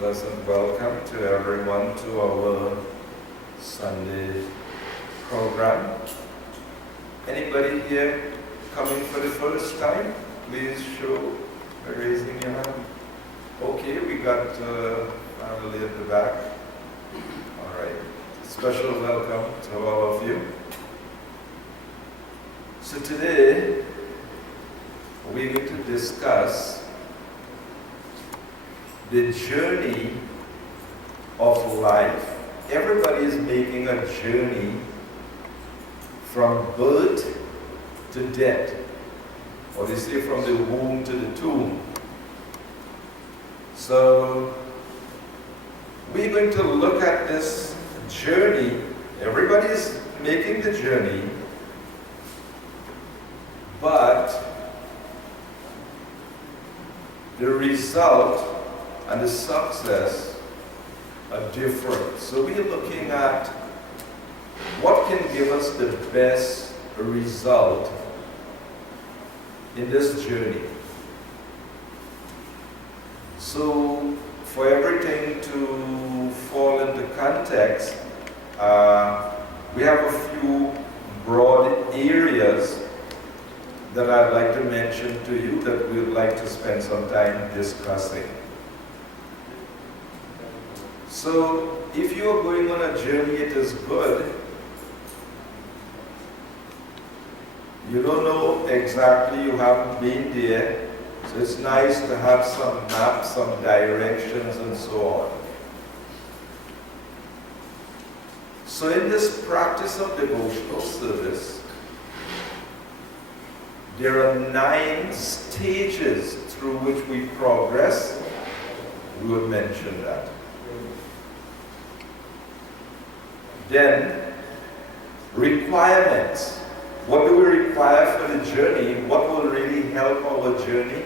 Pleasant welcome to everyone to our Sunday program. Anybody here coming for the first time? Please show by raising your hand. Okay, we got family at the back. All right. Special welcome to all of you. So today, we're going to discuss the journey of life. Everybody is making a journey from birth to death, or they say from the womb to the tomb. So we're going to look at this journey. Everybody is making the journey, but the result and the success are different. So we are looking at what can give us the best result in this journey. So for everything to fall into context, we have a few broad areas that I'd like to mention to you that we'd like to spend some time discussing. So, if you are going on a journey, it is good. You don't know exactly, you haven't been there, so it's nice to have some maps, some directions, and so on. So in this practice of devotional service, there are 9 stages through which we progress. We would mention that. Then, requirements. What do we require for the journey? What will really help our journey?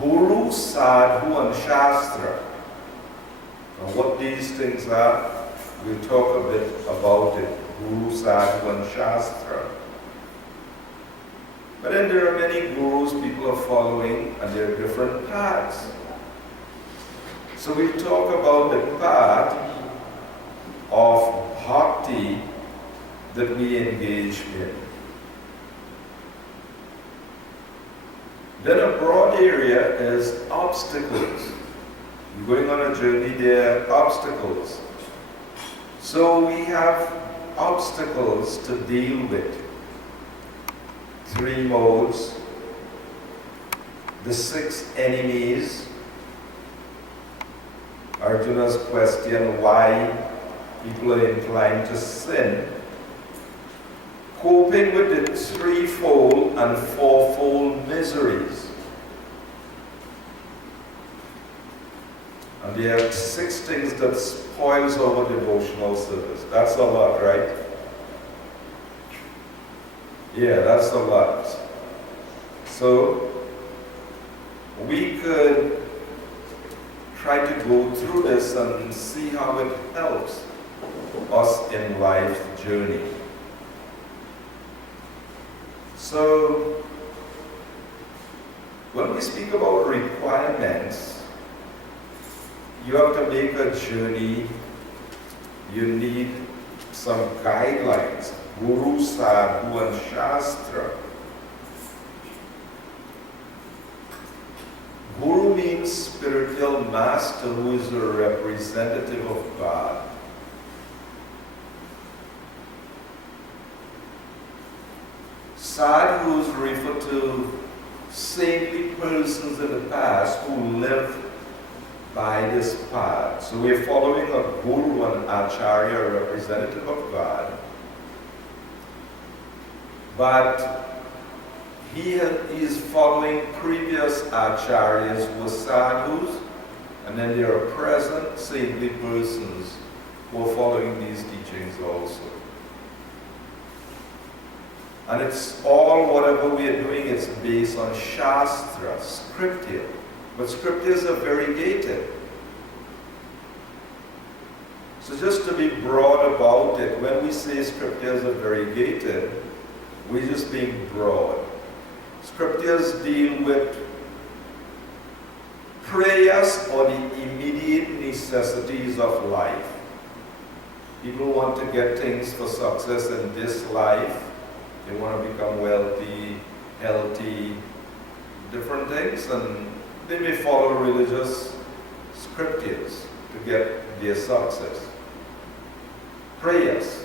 Guru, Sadhu, and Shastra. And what these things are, we'll talk a bit about it. Guru, Sadhu, and Shastra. But then there are many gurus people are following, and there are different paths. So we'll talk about the path of bhakti that we engage in. Then a broad area is obstacles. You're going on a journey, there are obstacles. So we have obstacles to deal with. 3 modes, the 6 enemies, Arjuna's question why people are inclined to sin, coping with the 3-fold and 4-fold miseries. And there are 6 things that spoils our devotional service. That's a lot, right? Yeah, that's a lot. So, we could try to go through this and see how it helps us in life's journey. So, when we speak about requirements, you have to make a journey, you need some guidelines. Guru, Sadhu, and Shastra. Guru means spiritual master who is a representative of God. Sadhus refer to saintly persons in the past who lived by this path. So we're following a Guru and Acharya, a representative of God. But he is following previous acharyas who were sadhus, and then there are present saintly persons who are following these teachings also. And it's all, whatever we are doing, it's based on Shastra, scripture. But scriptures are variegated. So just to be broad about it, when we say scriptures are variegated, we're just being broad. Scriptures deal with prayers or the immediate necessities of life. People want to get things for success in this life. They want to become wealthy, healthy, different things, and they may follow religious scriptures to get their success. Prayers.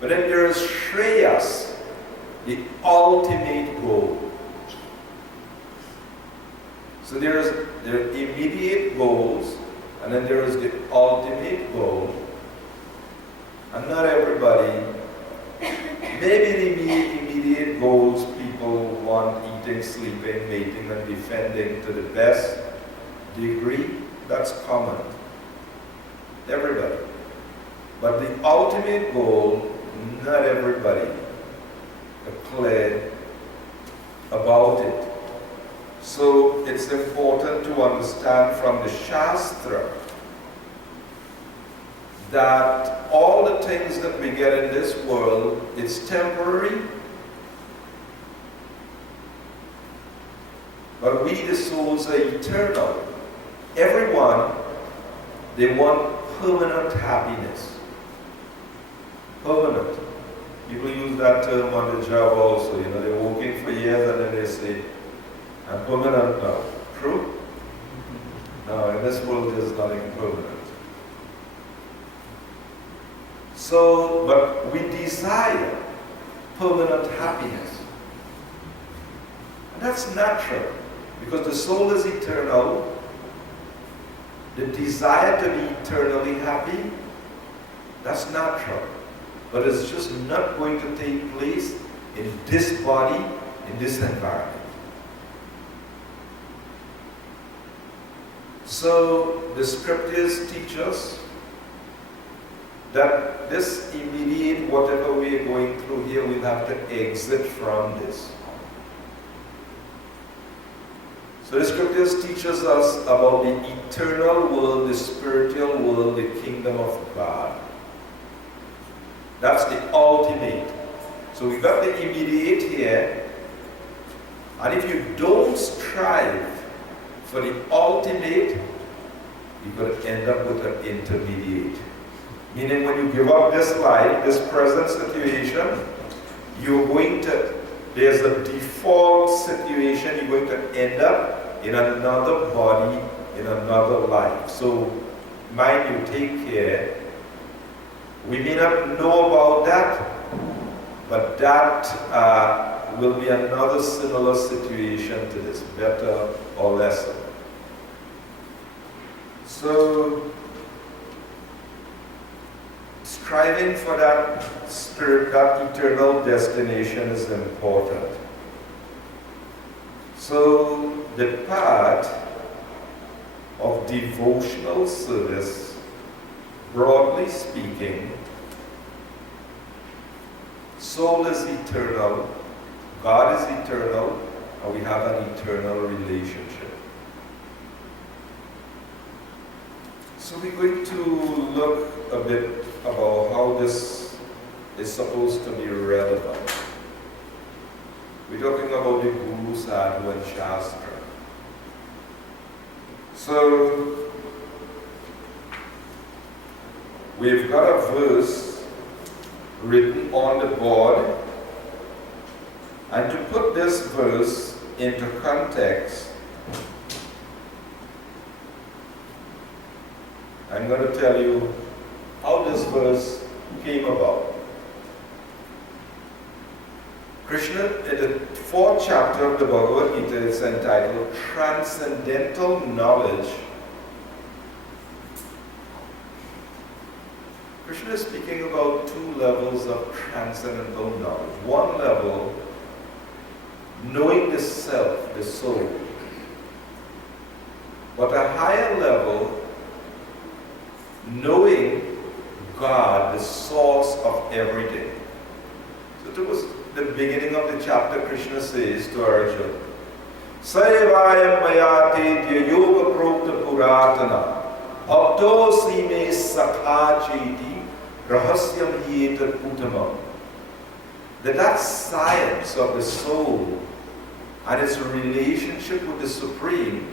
But then there is Shreyas, the ultimate goal. So there are immediate goals, and then there is the ultimate goal. And not everybody, maybe the immediate goals people want eating, sleeping, mating, and defending to the best degree, that's common. Everybody. But the ultimate goal, not everybody are clear about it. So it's important to understand from the Shastra that all the things that we get in this world, it's temporary, but we, the souls, are eternal. Everyone, they want permanent happiness. Permanent. People use that term on the job also. They're working for years and then they say, I'm permanent now. True? No, in this world there's nothing permanent. So, but we desire permanent happiness. And that's natural, because the soul is eternal. The desire to be eternally happy, that's natural. But it's just not going to take place in this body, in this environment. So the scriptures teach us that this immediate, whatever we are going through here, we'll have to exit from this. So the scriptures teaches us about the eternal world, the spiritual world, the kingdom of God. That's the ultimate. So we got the immediate here, and if you don't strive for the ultimate, you're going to end up with an intermediate. Meaning when you give up this life, this present situation, there's a default situation, you're going to end up in another body, in another life. So mind you, take care. We may not know about that, but that will be another similar situation to this, better or lesser. So, striving for that spirit, that eternal destination is important. So, the path of devotional service, broadly speaking, soul is eternal, God is eternal, and we have an eternal relationship. So we're going to look a bit about how this is supposed to be relevant. We're talking about the Guru, Sadhu, and Shastra. So we've got a verse written on the board, and to put this verse into context, I'm going to tell you how this verse came about. Krishna, in the 4th chapter of the Bhagavad Gita, it's entitled Transcendental Knowledge. Krishna is speaking about 2 levels of transcendental knowledge. One level, knowing the self, the soul. But a higher level, knowing God, the source of everything. So towards the beginning of the chapter, Krishna says to Arjuna, Saivayam mayate yoga prokta puratana abdo sime sakha cheti rahasyam yetat uttamam. That science of the soul and its relationship with the Supreme,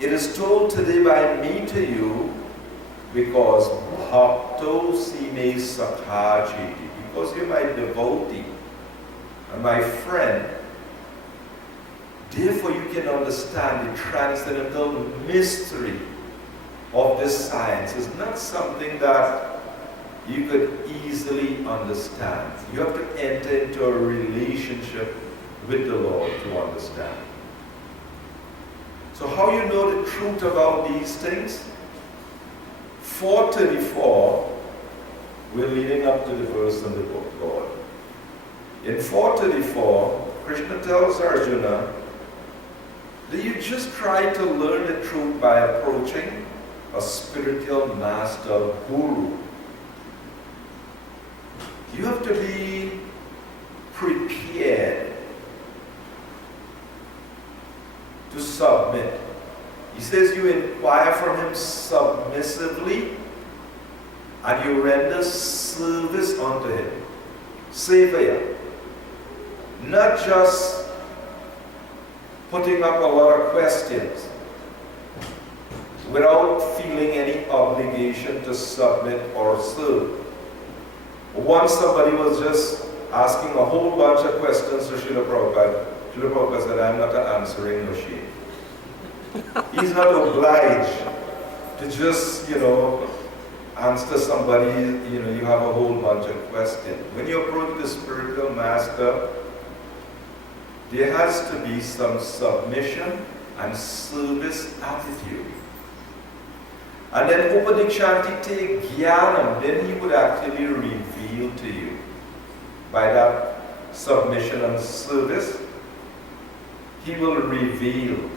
it is told today by me to you, because bhakto sime sakhajiti, because you're my devotee and my friend, therefore you can understand the transcendental mystery of this science. It's not something that you could easily understand. You have to enter into a relationship with the Lord to understand. So how you know the truth about these things? 4:34, we're leading up to the verse in the book, Lord. In 4:34, Krishna tells Arjuna that you just try to learn the truth by approaching a spiritual master guru. You have to be prepared to submit. He says you inquire from him submissively and you render service unto him. Sevaya. Not just putting up a lot of questions without feeling any obligation to submit or serve. Once somebody was just asking a whole bunch of questions to Srila Prabhupada. Srila Prabhupada said, I'm not an answering machine. He's not obliged to just, answer somebody, you have a whole bunch of questions. When you approach the spiritual master, there has to be some submission and service attitude. And then Upadikshantite Jnanam, then he would actually reveal to you by that submission and service, he will reveal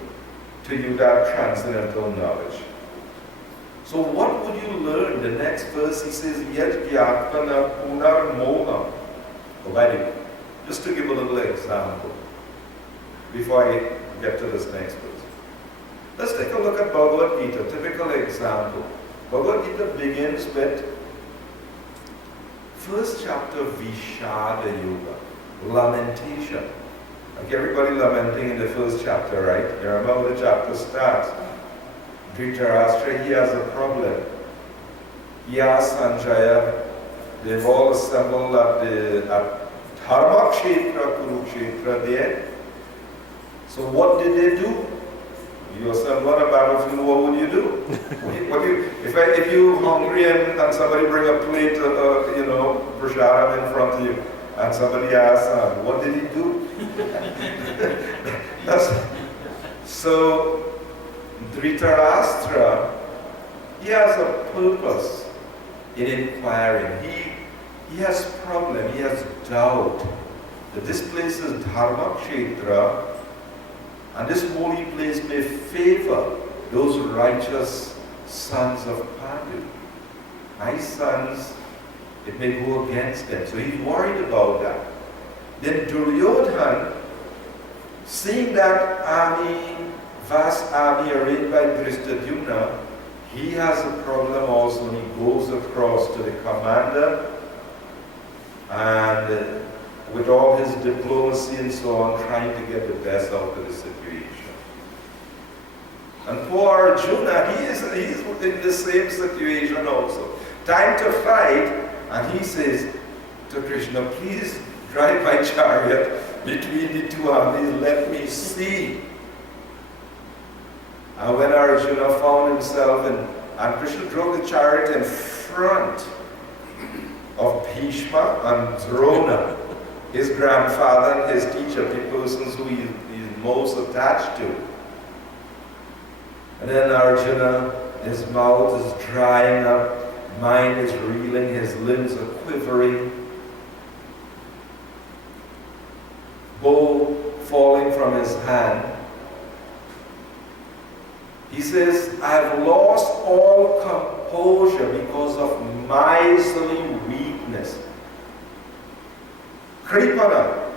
to you that transcendental knowledge. So what would you learn? The next verse he says, Yet Gyatana Punar Moha. Just to give a little example before I get to this next verse. Let's take a look at Bhagavad Gita, typical example. Bhagavad Gita begins with first chapter, Vishada Yoga, lamentation. Like everybody lamenting in the first chapter, right? You remember how the chapter starts. Dhritarashtra, he has a problem. He asks Sanjaya, they've all assembled at Dharmakshetra, Kurukshetra there. So what did they do? You assemble on a battlefield, what would you do? If you're hungry and somebody bring a plate, prasadam in front of you, and somebody asks, what did he do? So, Dhritarashtra, he has a purpose in inquiring. He has problem, he has doubt that this place is Dharmakshetra, and this holy place may favor those righteous sons of Pandu. My sons, it may go against them. So he's worried about that. Then Duryodhan, seeing that army, vast army arrayed by Drishtadyumna, he has a problem also, and he goes across to the commander and with all his diplomacy and so on, trying to get the best out of the situation. And poor Arjuna, he's in the same situation also. Time to fight, and he says to Krishna, please drive my chariot between the two armies, let me see. And when Arjuna found himself, and Krishna drove the chariot in front of Bhishma and Drona, his grandfather and his teacher, the persons who he's most attached to. And then Arjuna, his mouth is drying up, mind is reeling, his limbs are quivering, bow falling from his hand. He says, I've lost all composure because of miserly weakness. Kripana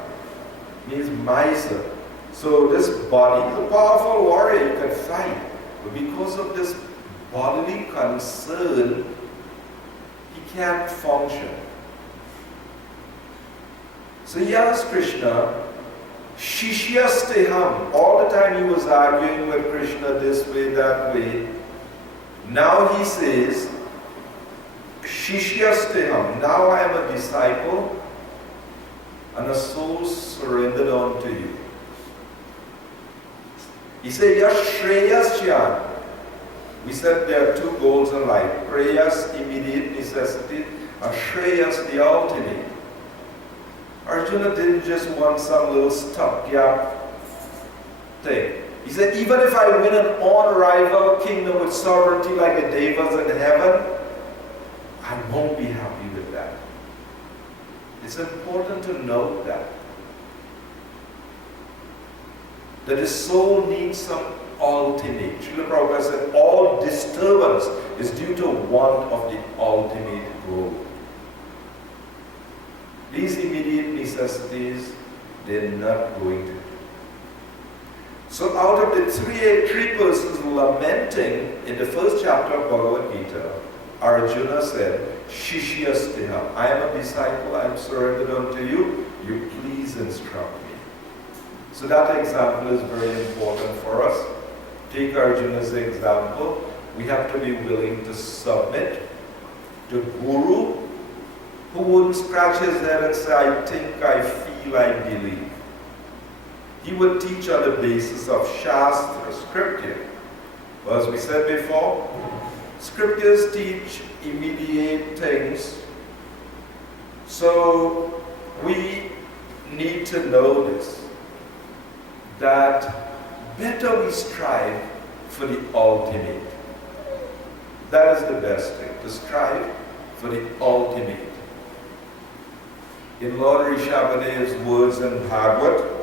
means miser. So this body, he's a powerful warrior, he can fight. But because of this bodily concern, he can't function. So he asks Krishna, Shishyasteham. All the time he was arguing with Krishna this way, that way. Now he says, Shishyasteham. Now I am a disciple and a soul surrendered unto you. He said, Yashreyasyan. We said there are two goals in life. Prayas, immediate necessity, and Shreyas, the ultimate. Arjuna didn't just want some little stopgap thing. He said, even if I win an unrivaled kingdom with sovereignty like the devas in heaven, I won't be happy with that. It's important to note that the soul needs some ultimate. Srila Prabhupada said all disturbance is due to want of the ultimate goal. These immediate necessities, they're not going to. So out of the three persons lamenting in the first chapter of Bhagavad Gita, Arjuna said, Shishyasteham. I am a disciple, I am surrendered unto you, you please instruct me. So that example is very important for us. Take Arjuna's example. We have to be willing to submit to Guru, who wouldn't scratch his head and say, I think, I feel, I believe. He would teach on the basis of Shastra, Scripture. Well, as we said before, Scriptures teach immediate things. So we need to know this, that better we strive for the ultimate. That is the best thing, to strive for the ultimate. In Lord Rishabhadev's words in Bhagavad,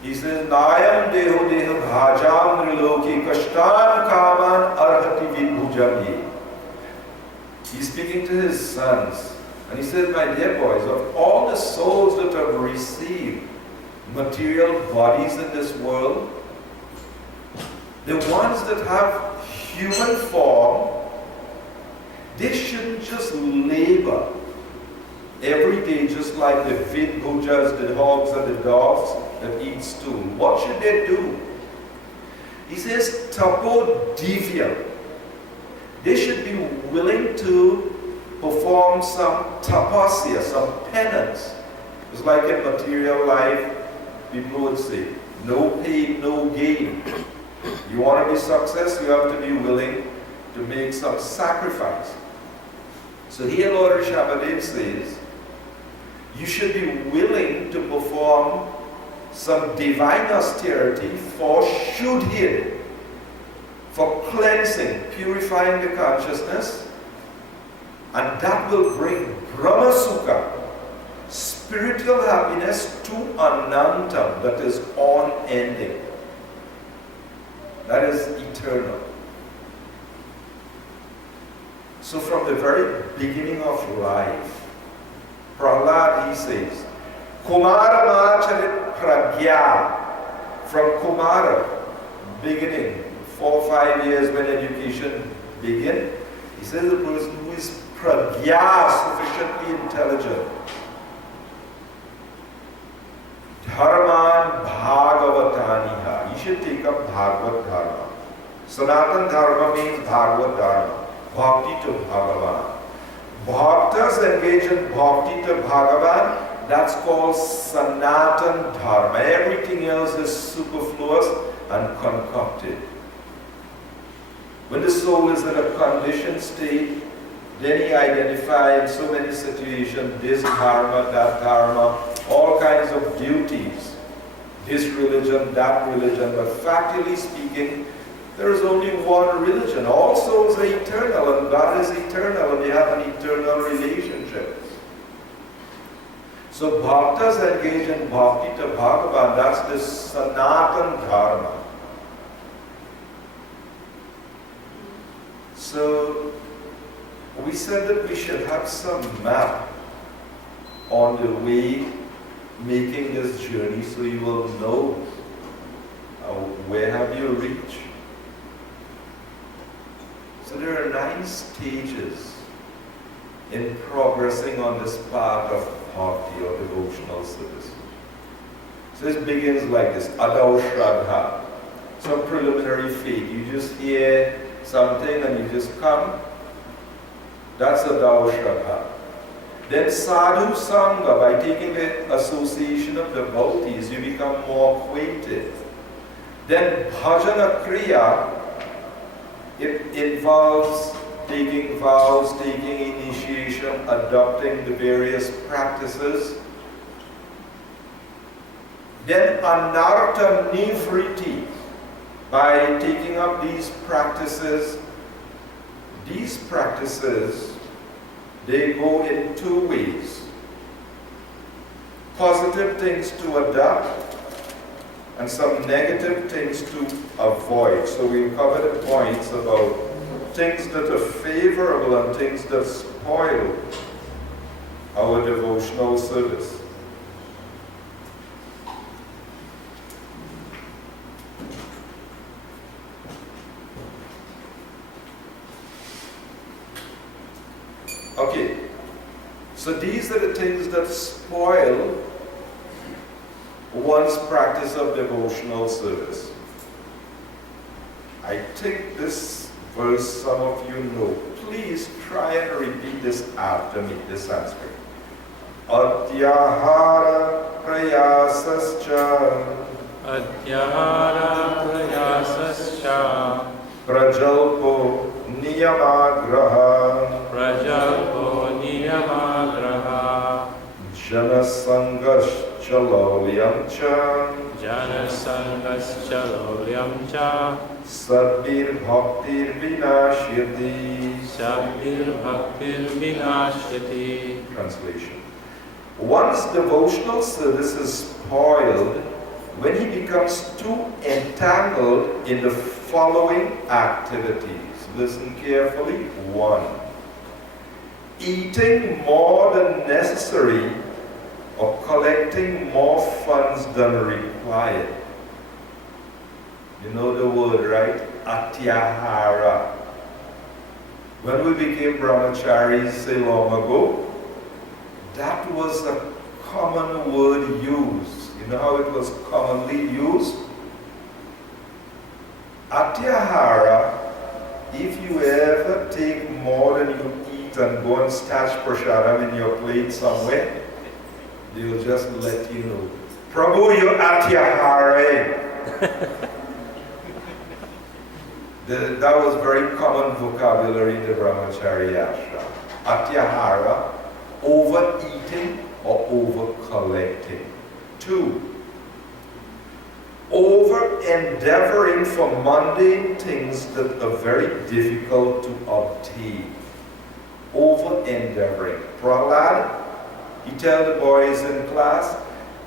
he says, Nayam deho deho bhajam niloki kashtan kaman arhati vibhujam. He's speaking to his sons. And he says, my dear boys, of all the souls that have received material bodies in this world, the ones that have human form, they shouldn't just labor every day just like the vidbhujas, the hogs and the dogs that eat stool. What should they do? He says, tapo divya. They should be willing to perform some tapasya, some penance. It's like in material life, people would say, no pain, no gain. You want to be successful, you have to be willing to make some sacrifice. So here Lord Rishabhadev says, you should be willing to perform some divine austerity for shuddhi, for cleansing, purifying the consciousness, and that will bring Brahma Sukha, spiritual happiness to Anantam, that is unending. That is eternal. So from the very beginning of life, Prahlad, he says, Kumara Macharit Pragya. From Kumara, beginning, 4 or 5 years when education begins, he says the person who is Pragya, sufficiently intelligent. Dharman Bhagavataniha. You should take up Bhagavad Dharma. Sanatan Dharma means Bhagavad Dharma. Bhakti to Bhagavan. Bhaktas engage in bhakti to Bhagavan, that's called Sanatan Dharma. Everything else is superfluous and concocted. When the soul is in a conditioned state, then he identifies in so many situations this dharma, that dharma, all kinds of duties, this religion, that religion, but factually speaking, there is only one religion. All souls are eternal, and God is eternal, and they have an eternal relationship. So bhaktas engage in bhakti to Bhagavan, that's the Sanatan Dharma. So we said that we should have some map on the way making this journey so you will know where have you reached. So there are 9 stages in progressing on this path of bhakti or devotional service. So this begins like this, Adau Shraddha, some preliminary faith. You just hear something and you just come. That's Adau Shraddha. Then Sadhu Sangha, by taking the association of devotees, you become more acquainted. Then Bhajana Kriya, it involves taking vows, taking initiation, adopting the various practices. Then Anartha Nivriti, by taking up these practices, they go in two ways. Positive things to adopt and some negative things to avoid. So we'll cover the points about things that are favorable and things that spoil our devotional service. Okay, so these are the things that spoil one's practice of devotional service. I think this verse some of you know. Please try and repeat this after me, this Sanskrit. Atyahara prayasascha prajalpo niyamagraha janasangascha laulyam cha Sabbir bhaktir vinashyati. Translation. One's devotional service is spoiled when he becomes too entangled in the following activities. Listen carefully. 1. Eating more than necessary or collecting more funds than required. You know the word, right? Atyahara. When we became brahmacharis so long ago, that was a common word used. You know how it was commonly used? Atyahara, if you ever take more than you eat and go and stash prasadam in your plate somewhere, they'll just let you know. Prabhu, you're Atyahara. That was very common vocabulary in the brahmachari ashram. Atyahara, overeating or over-collecting. 2, over-endeavoring for mundane things that are very difficult to obtain. Over-endeavoring. Prahlad, he tells the boys in class,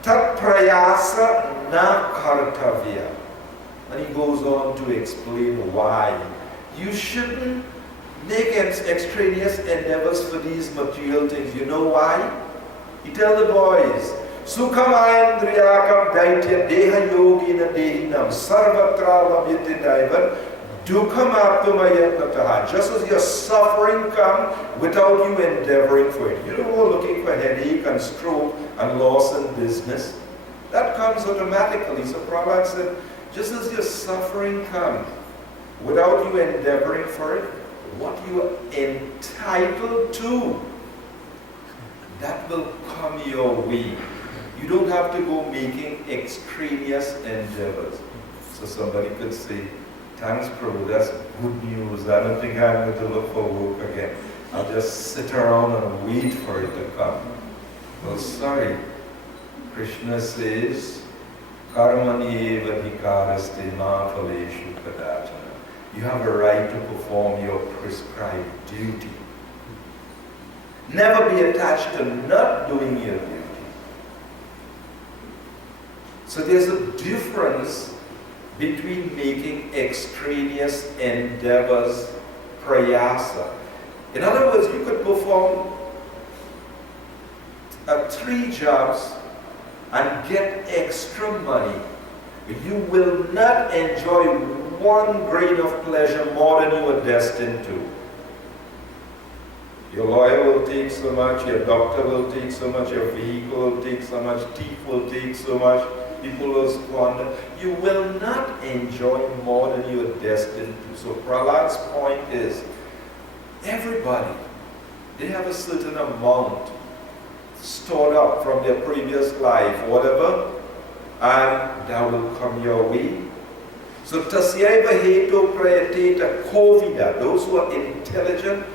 Tat prayasa na kartavya. And he goes on to explain why. You shouldn't make extraneous endeavors for these material things. You know why? He tells the boys, Sukhamayandriyakam daitya deha yogina dehinam sarvatra lamyate daivan dukhamaptumayatnataha. Just as your suffering comes without you endeavoring for it. You don't go looking for headache and stroke and loss in business. That comes automatically. So Prabhupada said, just as your suffering comes without you endeavoring for it, what you are entitled to, that will come your way. You don't have to go making extraneous endeavors. So somebody could say, thanks Prabhu, that's good news. I don't think I'm going to look for work again. I'll just sit around and wait for it to come. Well, sorry. Krishna says, Karmani eva hikaraste na phaleshu kadachana. You have a right to perform your prescribed duty. Never be attached to not doing your duty. So there's a difference between making extraneous endeavors prayasa. In other words, you could perform 3 jobs and get extra money. You will not enjoy 1 grain of pleasure more than you are destined to. Your lawyer will take so much, your doctor will take so much, your vehicle will take so much, teeth will take so much. people will squander. You will not enjoy more than you are destined to. So Prahlad's point is, everybody, they have a certain amount stored up from their previous life, whatever, and that will come your way. So tasya hetu prayateta kovida, those who are intelligent,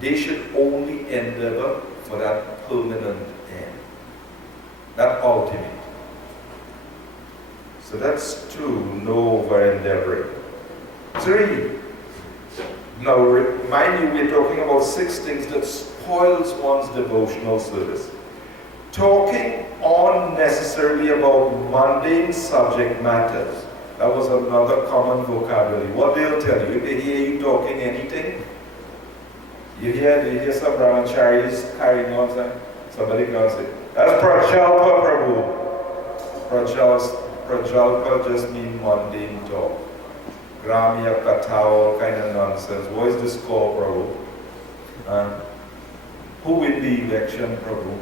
they should only endeavor for that permanent end, that ultimate. So that's 2, no over endeavoring. 3, now mind you, we're talking about 6 things that spoils one's devotional service. Talking unnecessarily about mundane subject matters. That was another common vocabulary. What they'll tell you, if they hear you talking anything, they hear some brahmacharis carrying on, somebody can say, that's prajalpa, prabhu. Prajalpa just means mundane talk. Gramya, katao, kind of nonsense. What is this called, prabhu? Who win the election, prabhu?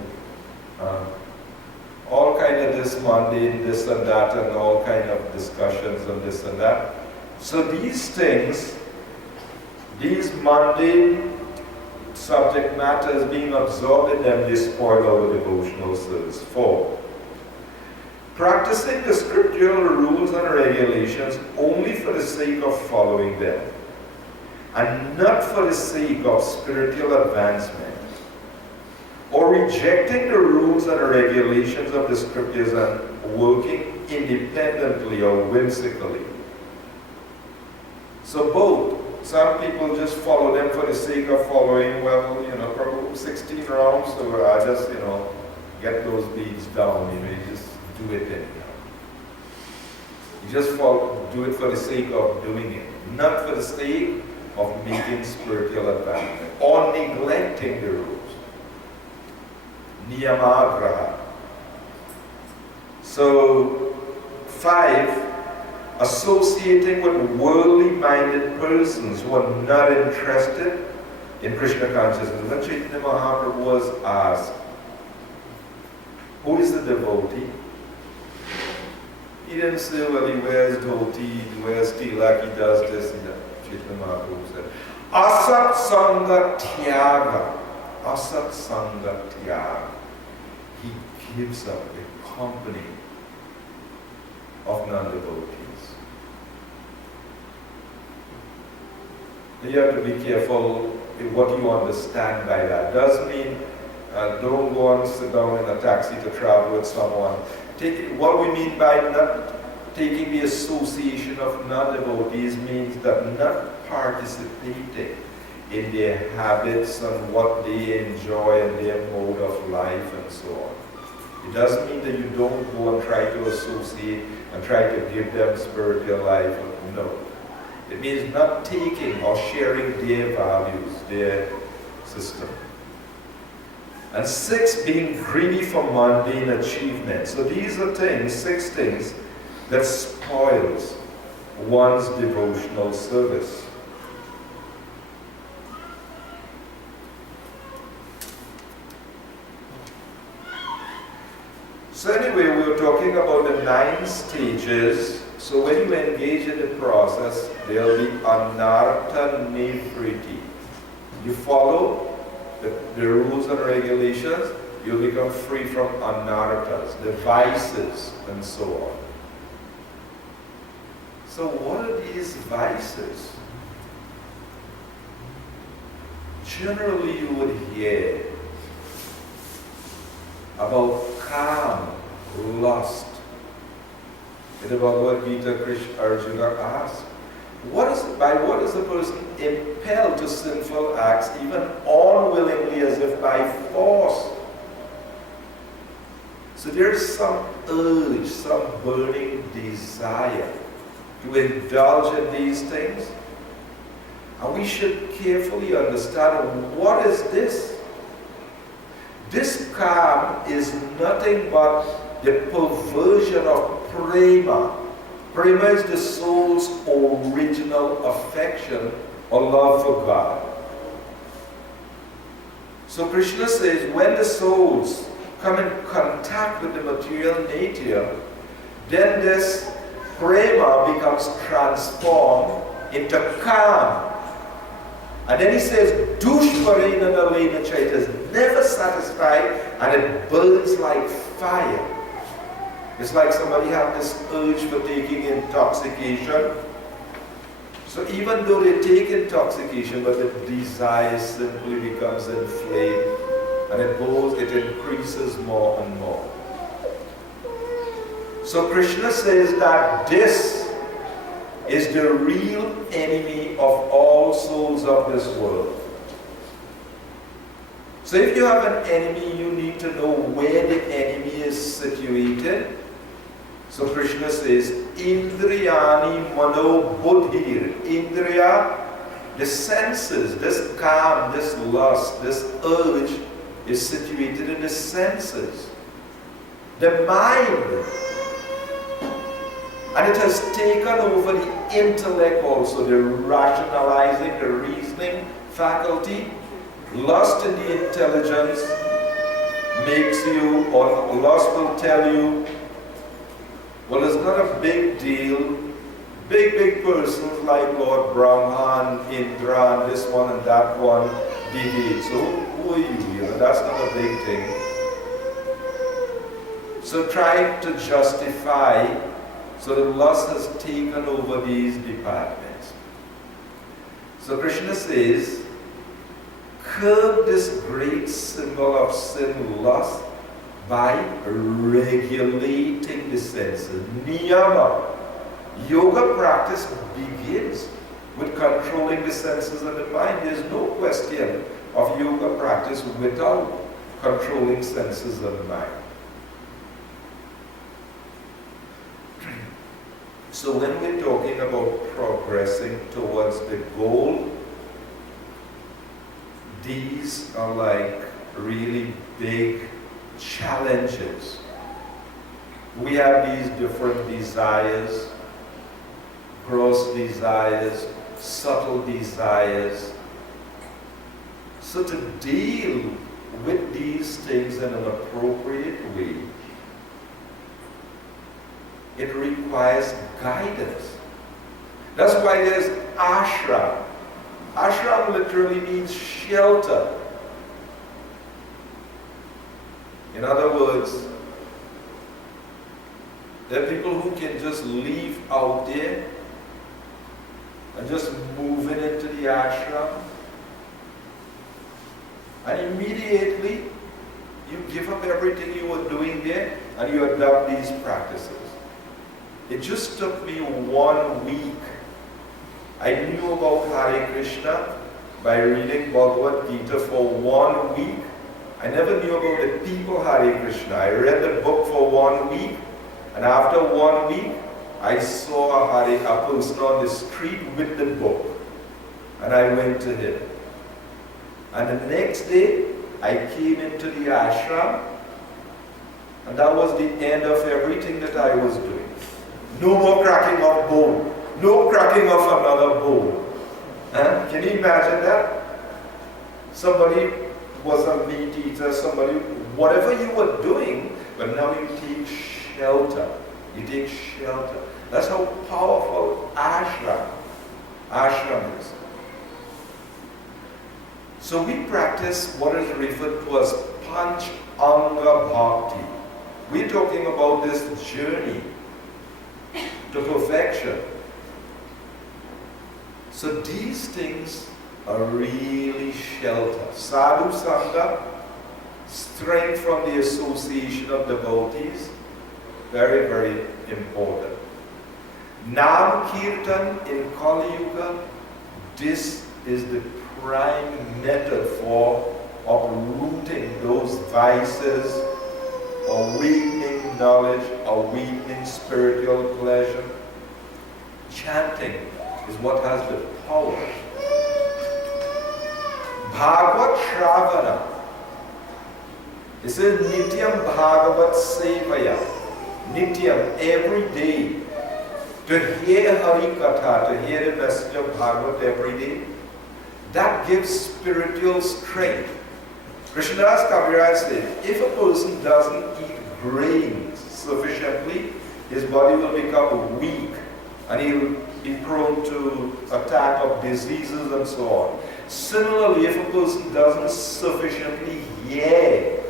All kind of this mundane, this and that, and all kind of discussions and this and that. So these things, these mundane subject matters being absorbed in them, they spoil our devotional service. 4, practicing the scriptural rules and regulations only for the sake of following them, and not for the sake of spiritual advancement, or rejecting the rules and regulations of the scriptures and working independently or whimsically. So both. Some people just follow them for the sake of following, well, probably 16 rounds, so I just, get those beads down, you just do it anyhow. You just do it for the sake of doing it, not for the sake of making spiritual advancement, or neglecting the rules. Niyamagraha. So, 5, associating with worldly-minded persons who are not interested in Krishna consciousness. When Chaitanya Mahaprabhu was asked, who is the devotee? He didn't say, well, he wears dhoti, he wears tilak, he does this, he does. Chaitanya Mahaprabhu said, Asat Sangha Tyaga. Asat Sangha Tyaga. He gives up the company of non-devotees. You have to be careful in what you understand by that. Does mean don't go and sit down in a taxi to travel with someone. What we mean by not taking the association of non-devotees means that not participating in their habits and what they enjoy and their mode of life and so on. It doesn't mean that you don't go and try to associate and try to give them spiritual life. No. It means not taking or sharing their values, their system. And 6, being greedy for mundane achievement. So these are 6 things that spoils one's devotional service. So anyway, we were talking about the 9 stages. So when you engage in the process, there will be anartha nivriti. You follow the rules and regulations, you'll become free from anarthas, the vices, and so on. So what are these vices? Generally you would hear about calm, lust. In the Bhagavad Gita, Krishna Arjuna asks, what is the person impelled to sinful acts, even unwillingly, as if by force? So there is some urge, some burning desire to indulge in these things. And we should carefully understand, what is this? This calm is nothing but the perversion of prema. Prema is the soul's original affection or love for God. So Krishna says, when the souls come in contact with the material nature, then this prema becomes transformed into calm. And then he says, Dushparena Nalena Chaita is never satisfied and it burns like fire. It's like somebody had this urge for taking intoxication. So even though they take intoxication, but the desire simply becomes inflamed and it increases more and more. So Krishna says that this is the real enemy of all souls of this world. So if you have an enemy, you need to know where the enemy is situated. So Krishna says, Indriyani mano buddhir. Indriya, the senses, this calm, this lust, this urge is situated in the senses. The mind, and it has taken over the intellect also, the rationalizing, the reasoning faculty. Lust in the intelligence makes you, or lust will tell you, well, it's not a big deal. Big persons like Lord Brahman, Indra, and this one and that one deviate. So who are you? That's not a big thing. So try to justify. So the lust has taken over these departments. So Krishna says, curb this great symbol of sin, lust, by regulating the senses. Niyama. Yoga practice begins with controlling the senses and the mind. There's no question of yoga practice without controlling senses and mind. So when we're talking about progressing towards the goal, these are like really big challenges. We have these different desires, gross desires, subtle desires. So to deal with these things in an appropriate way, it requires guidance. That's why there's ashram. Ashram literally means shelter. In other words, there are people who can just leave out there and just move in into the ashram, and immediately you give up everything you were doing there and you adopt these practices. It just took me 1 week. I knew about Hare Krishna by reading Bhagavad Gita for 1 week. I never knew about the people Hare Krishna. I read the book for 1 week, and after 1 week, I saw a person on the street with the book, and I went to him. And the next day, I came into the ashram, and that was the end of everything that I was doing. No more cracking of bone. No cracking of another bone. Huh? Can you imagine that? Somebody was a meat eater, somebody, whatever you were doing, but now you take shelter. You take shelter. That's how powerful ashram is. So we practice what is referred to as Panch Anga Bhakti. We're talking about this journey to perfection. So these things are really shelter. Sadhu Sangha, strength from the association of devotees, very, very important. Nam Kirtan in Kali Yuga, this is the prime method for uprooting those vices, awakening knowledge, awakening spiritual pleasure. Chanting is what has the power. Bhagavad Shravana. It says Nityam Bhagavat Sevaya. Nityam, every day. To hear Hari Katha, to hear the message of Bhagavat every day, that gives spiritual strength. Krishnadas Kaviraj said, if a person doesn't eat grains sufficiently, his body will become weak, and he'll be prone to attack of diseases and so on. Similarly, if a person doesn't sufficiently hear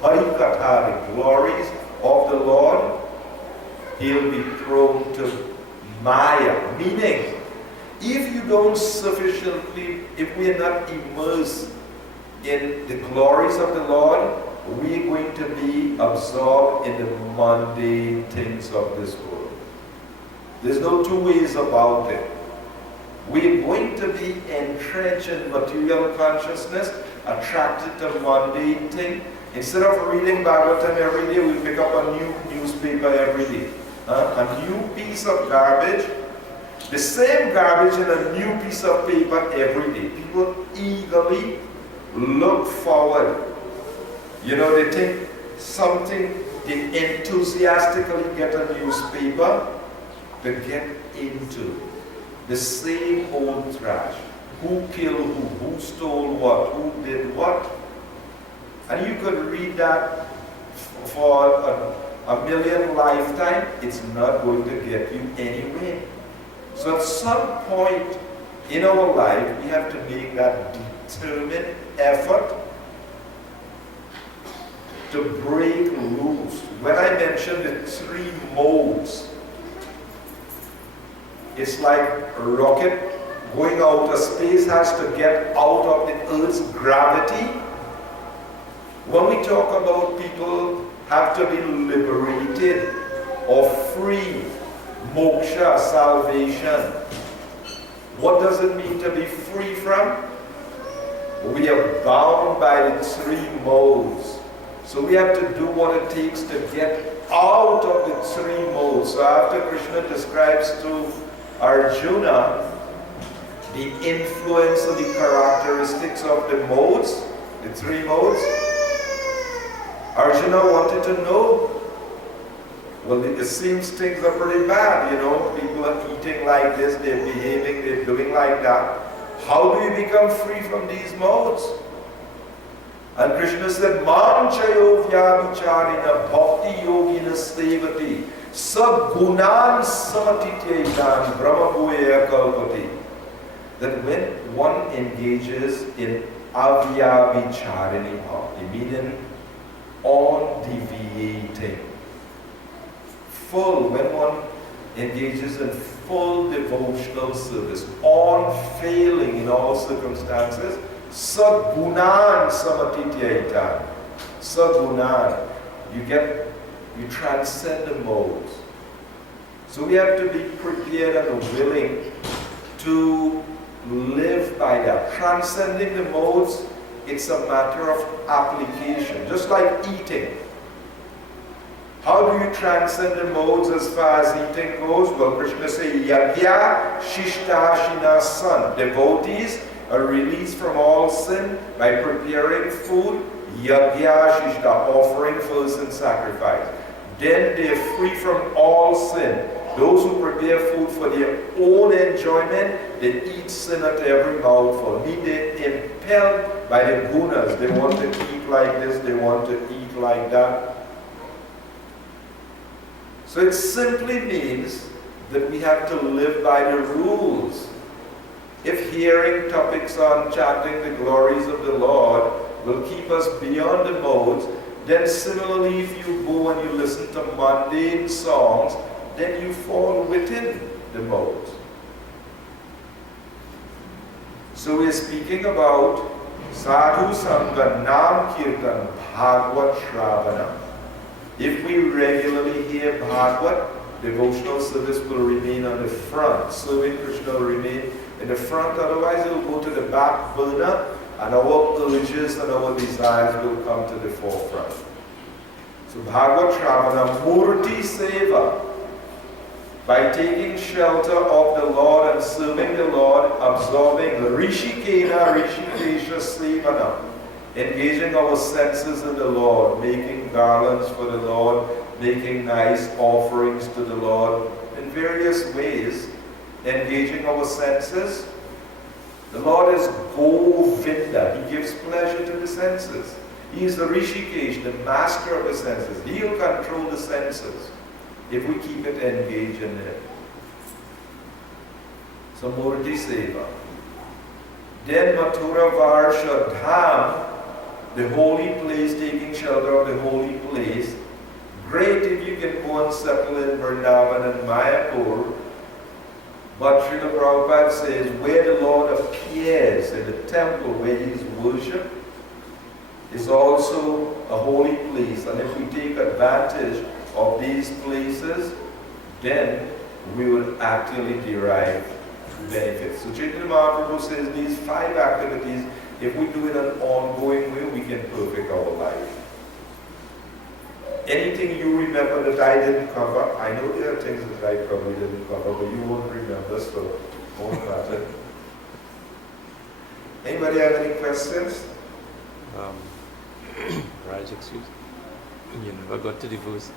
Harikatha, the glories of the Lord, he'll be prone to Maya. Meaning, if you don't sufficiently, if we are not immersed in the glories of the Lord, we're going to be absorbed in the mundane things of this world. There's no two ways about it. We're going to be entrenched in material consciousness, attracted to mundane things. Instead of reading Bhagavatam every day, we pick up a new newspaper every day. A new piece of garbage, the same garbage in a new piece of paper every day. People eagerly look forward. You know, they think something, they enthusiastically get a newspaper to get into. The same old trash. Who killed who stole what, who did what. And you could read that for a million lifetime, it's not going to get you anywhere. So at some point in our life, we have to make that determined effort to break rules. When I mentioned the 3 modes, it's like a rocket going out of space has to get out of the Earth's gravity. When we talk about people have to be liberated or free, moksha, salvation, what does it mean to be free from? We are bound by the 3 modes. So we have to do what it takes to get out of the 3 modes. So after Krishna describes to Arjuna the influence of the characteristics of the modes, the 3 modes, Arjuna wanted to know, well, it seems things are pretty bad, you know, people are eating like this, they're behaving, they're doing like that. How do you become free from these modes? And Krishna said, Mam chayo vyabhicharina bhakti yogina sevati sagunan samatityetan brahmabhuya kalpati. That when one engages in avyabhicharini bhakti, meaning undeviating, full, when one engages in full devotional service, unfailing in all circumstances, Sagunan samatityaita. Sagunan. You transcend the modes. So we have to be prepared and willing to live by that. Transcending the modes, it's a matter of application. Just like eating. How do you transcend the modes as far as eating goes? Well, Krishna says, Yagya Shishtashina San. Devotees are released from all sin by preparing food, yagya shishta, offering first and sacrifice. Then they are free from all sin. Those who prepare food for their own enjoyment, they eat sin at every mouthful. Mean they're impelled by the gunas. They want to eat like this, they want to eat like that. So it simply means that we have to live by the rules. If hearing topics on chanting the glories of the Lord will keep us beyond the modes, then similarly if you go and you listen to mundane songs, then you fall within the modes. So we are speaking about Sadhu Sangha Nam Kirtan Bhagavad Shravana. If we regularly hear Bhagavad, devotional service will remain on the front. Serving Krishna will remain in the front, otherwise it will go to the back burner and our urges and our desires will come to the forefront. So Bhagavad Shravana, Murti Seva, by taking shelter of the Lord and serving the Lord, absorbing Rishikena, Rishikesha Sevana, engaging our senses in the Lord, making garlands for the Lord, making nice offerings to the Lord in various ways, engaging our senses. The Lord is Govinda. He gives pleasure to the senses. He is the Rishikesh, the master of the senses. He'll control the senses. if we keep it engaged in it. So Murti Seva. Then Mathura Varsha Dham, the holy place, taking shelter of the holy place. Great if you can go and settle in Vrindavan and Mayapur. But Srila Prabhupada says, where the Lord appears in the temple where he is worshipped is also a holy place. And if we take advantage of these places, then we will actually derive benefits. So Chaitanya Mahaprabhu says these 5 activities, if we do it in an ongoing way, we can perfect our life. Anything you remember that I didn't cover, I know there are things that I probably didn't cover, but you won't remember, so won't matter. Anybody have any questions? Raj, excuse me. You never got to the verse.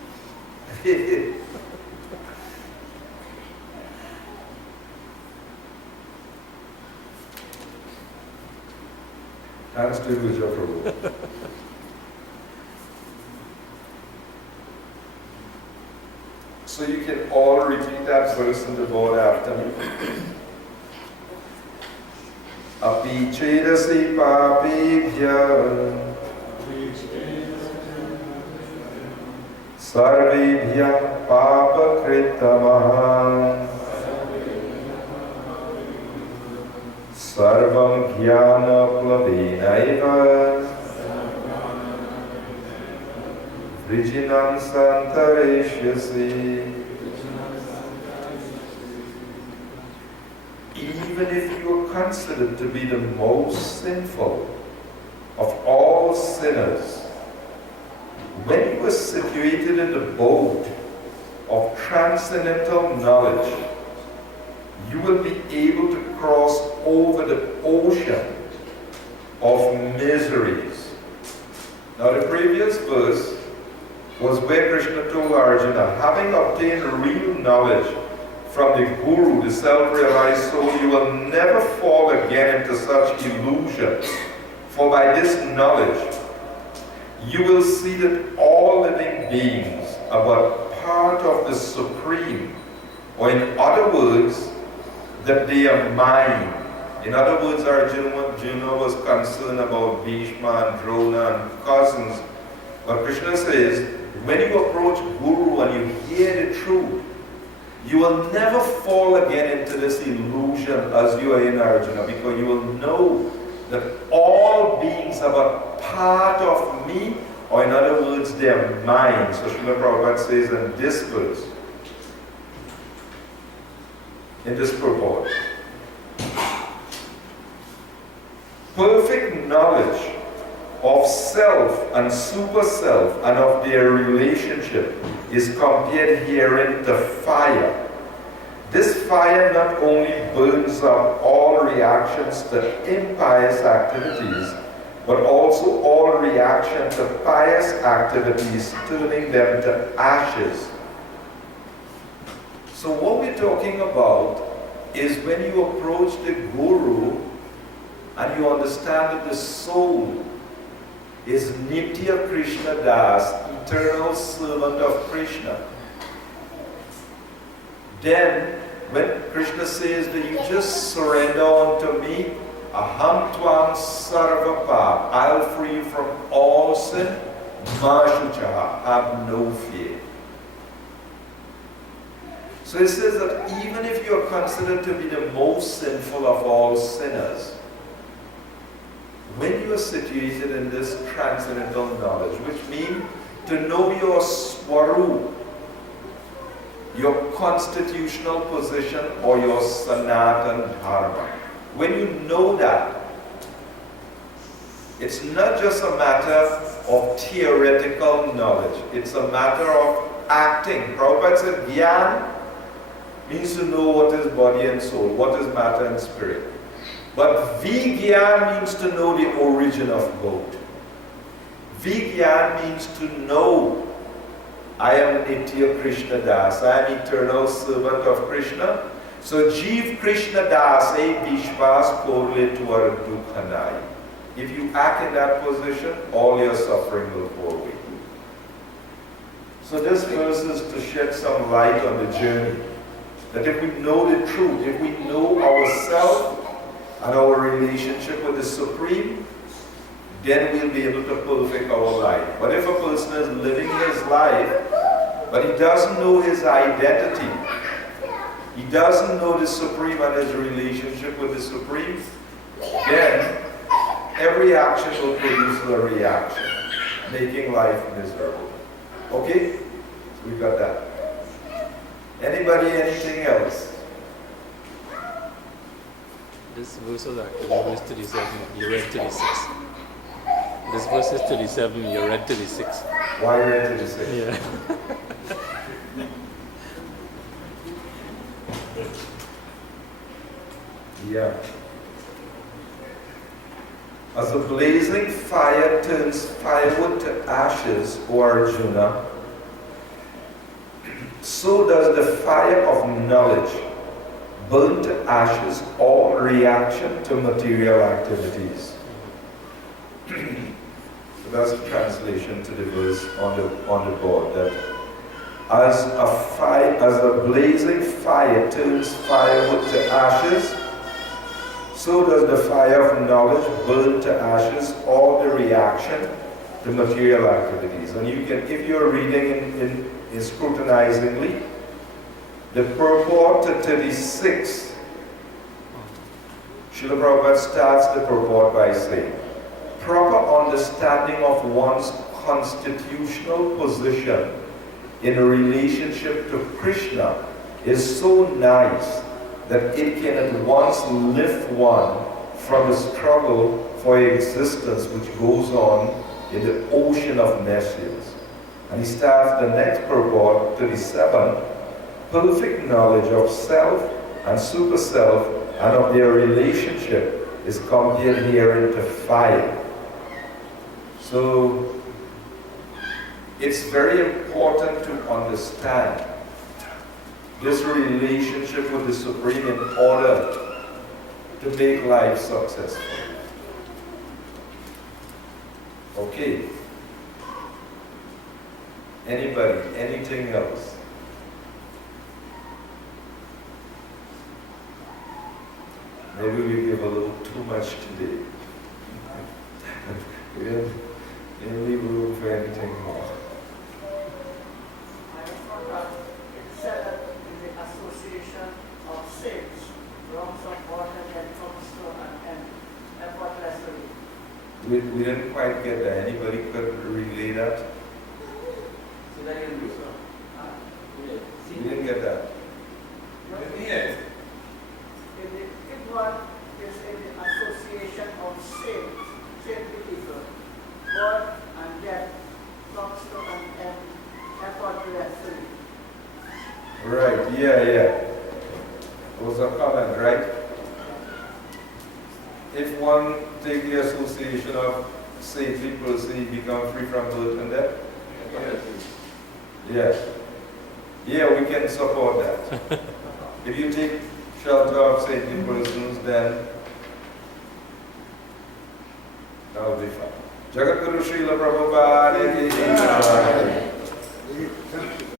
Thanks to Rajarsi Prabhu. So you can all repeat that verse in the board after me. Api chedasi papibhya sarvibhya papakritamah sarvam jnana plavinaiva Vrijinam santareshyasi. Even if you are considered to be the most sinful of all sinners, when you are situated in the boat of transcendental knowledge, you will be able to cross over the ocean of miseries. Now the previous verse was where Krishna told Arjuna, having obtained real knowledge from the Guru, the self-realized soul, you will never fall again into such illusion. For by this knowledge, you will see that all living beings are but part of the Supreme, or in other words, that they are mine. In other words, Arjuna was concerned about Bhishma and Drona and cousins. But Krishna says, when you approach Guru and you hear the truth, you will never fall again into this illusion as you are in Arjuna, because you will know that all beings are but part of me, or in other words, they are mine. So Srila Prabhupada says in this verse, in this purport, perfect knowledge of self and super self and of their relationship is compared herein to fire. This fire not only burns up all reactions to impious activities, but also all reaction to pious activities, turning them to ashes. So what we're talking about is when you approach the Guru and you understand that the soul is Nitya Krishna Das, eternal servant of Krishna. Then, when Krishna says that you just surrender unto me, Aham Tvam Sarva Pap, I'll free you from all sin, Ma Shuchaha, have no fear. So it says that even if you are considered to be the most sinful of all sinners, when you are situated in this transcendental knowledge, which means to know your swarup, your constitutional position or your sanatan dharma, when you know that, it's not just a matter of theoretical knowledge, it's a matter of acting. Prabhupada said, Gyan means to know what is body and soul, what is matter and spirit. But Vigyan means to know the origin of both. Vigyan means to know I am Nitya Krishna Das, I am eternal servant of Krishna. So Jeev Krishna Das e Vishwas Korle Tuar Dukhanai. If you act in that position, all your suffering will go away. So this verse is to shed some light on the journey. That if we know the truth, if we know ourselves and our relationship with the Supreme, then we'll be able to perfect our life. But if a person is living his life, but he doesn't know his identity, he doesn't know the Supreme and his relationship with the Supreme, then every action will produce a reaction, making life miserable. Okay? So we got that. Anybody, anything else? This verse was actually verse 37. You read 36. This verse is 37. You read 36. Why read 36? Yeah. Yeah. As the blazing fire turns firewood to ashes, O Arjuna, so does the fire of knowledge burn to ashes all reaction to material activities. So that's the translation to the verse on the board. That as a blazing fire turns firewood to ashes, so does the fire of knowledge burn to ashes all the reaction to material activities. And you can, if you're reading in scrutinizingly, the purport to 36, Srila Prabhupada starts the purport by saying, proper understanding of one's constitutional position in relationship to Krishna is so nice that it can at once lift one from the struggle for existence which goes on in the ocean of messiahs. And he starts the next purport, 37, perfect knowledge of self and super self and of their relationship is compared here into fire. So it's very important to understand this relationship with the Supreme in order to make life successful. Okay. Anybody? Anything else? Maybe we give a little too much today. We didn't leave room for anything more. We didn't quite get that. Anybody could relay that? We didn't get that. Yes. It one is in the association of saintly people. God and death comes to an end effortlessly. Right, yeah. Was a comment, right? If one take the association of saintly person, he become free from birth and death? Yes. Yeah, we can support that. If you take shelter of saintly persons, then that will be fine. Jagat Guru Srila Prabhupada ki jai.